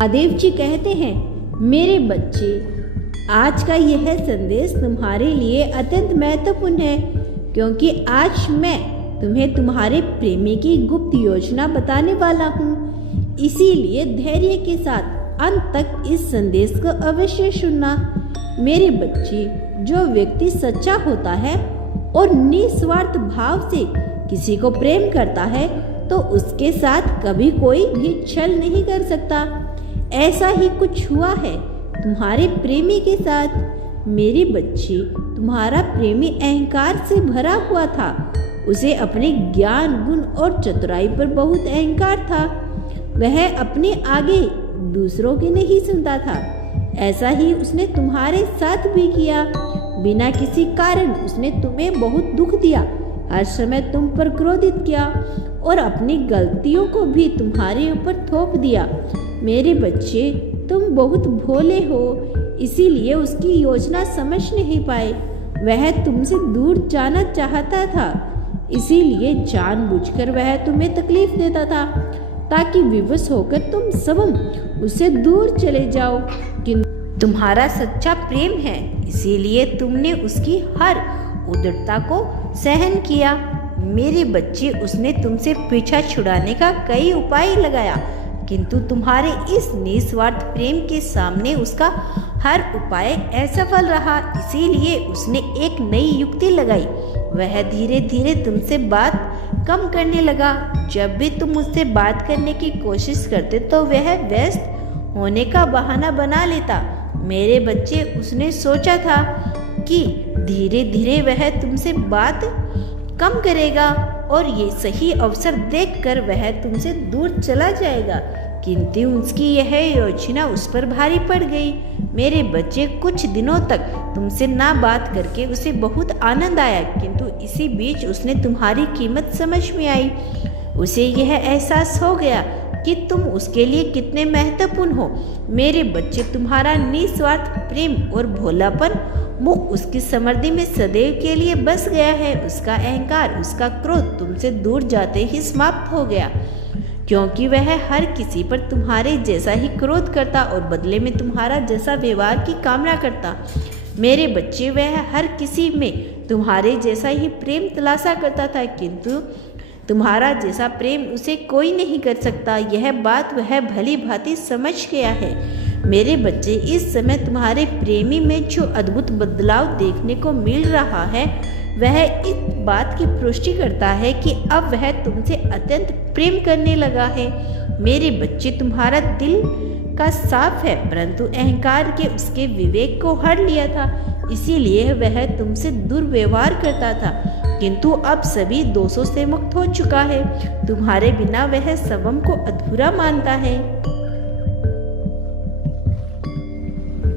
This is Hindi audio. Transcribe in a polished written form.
महादेव जी कहते हैं, मेरे बच्चे, आज का यह संदेश तुम्हारे लिए अत्यंत महत्वपूर्ण है, क्योंकि आज मैं तुम्हें तुम्हारे प्रेमी की गुप्त योजना बताने वाला हूँ। इसीलिए धैर्य के साथ अंत तक इस संदेश को अवश्य सुनना। मेरे बच्चे, जो व्यक्ति सच्चा होता है और निस्वार्थ भाव से किसी को प्रेम करता है, तो उसके साथ कभी कोई भी छल नहीं कर सकता। ऐसा ही कुछ हुआ है तुम्हारे प्रेमी के साथ। मेरे बच्चे, तुम्हारा प्रेमी अहंकार से भरा हुआ था। उसे अपने ज्ञान, गुण और चतुराई पर बहुत अहंकार था। वह अपने आगे दूसरों के नहीं सुनता था। ऐसा ही उसने तुम्हारे साथ भी किया। बिना किसी कारण उसने तुम्हें बहुत दुख दिया, हर समय तुम पर क्रोधित किया और अपनी गलतियों को भी तुम्हारे ऊपर थोप दिया। मेरे बच्चे, तुम बहुत भोले हो, इसीलिए उसकी योजना समझ नहीं पाए। वह तुमसे दूर जाना चाहता था, इसीलिए जानबूझकर वह तुम्हें तकलीफ देता था, ताकि विवश होकर तुम सबम उससे दूर चले जाओ। किंतु तुम्हारा सच्चा प्रेम है, इसीलिए तुमने उसकी हर उद्धरता को सहन किया। मेरे बच्चे, उसने तुमसे पीछा छुड़ाने का कई उपाय लगाया, किंतु तुम्हारे इस निस्वार्थ प्रेम के सामने उसका हर उपाय असफल रहा। इसीलिए उसने एक नई युक्ति लगाई। वह धीरे धीरे तुमसे बात कम करने लगा। जब भी तुम उससे बात करने की कोशिश करते तो वह व्यस्त होने का बहाना बना लेता। मेरे बच्चे, उसने सोचा था कि धीरे धीरे वह तुमसे बात कम करेगा और ये सही अवसर देखकर वह तुमसे दूर चला जाएगा, किंतु उसकी यह योजना उस पर भारी पड़ गई। मेरे बच्चे, कुछ दिनों तक तुमसे ना बात करके उसे बहुत आनंद आया, किंतु इसी बीच उसने तुम्हारी कीमत समझ में आई। उसे यह एहसास हो गया कि तुम उसके लिए कितने महत्वपूर्ण हो। मेरे बच्चे, तुम्हारा निस्वार्थ प्रेम और भोलापन मुख उसकी समृद्धि में सदैव के लिए बस गया है। उसका अहंकार, उसका क्रोध तुमसे दूर जाते ही समाप्त हो गया, क्योंकि वह हर किसी पर तुम्हारे जैसा ही क्रोध करता और बदले में तुम्हारा जैसा व्यवहार की कामना करता। मेरे बच्चे, वह हर किसी में तुम्हारे जैसा ही प्रेम तलाशा करता था, किंतु तुम्हारा जैसा प्रेम उसे कोई नहीं कर सकता। यह बात वह भली भांति समझ गया है। मेरे बच्चे, इस समय तुम्हारे प्रेमी में जो अद्भुत बदलाव देखने को मिल रहा है, वह इस बात की पुष्टि करता है कि अब वह तुमसे अत्यंत प्रेम करने लगा है। मेरे बच्चे, तुम्हारा दिल का साफ है, परंतु अहंकार के उसके विवेक को हर लिया था, इसीलिए वह तुमसे दुर्व्यवहार करता था, किंतु अब सभी दोषों से मुक्त हो चुका है। तुम्हारे बिना वह सबम को अधूरा मानता है।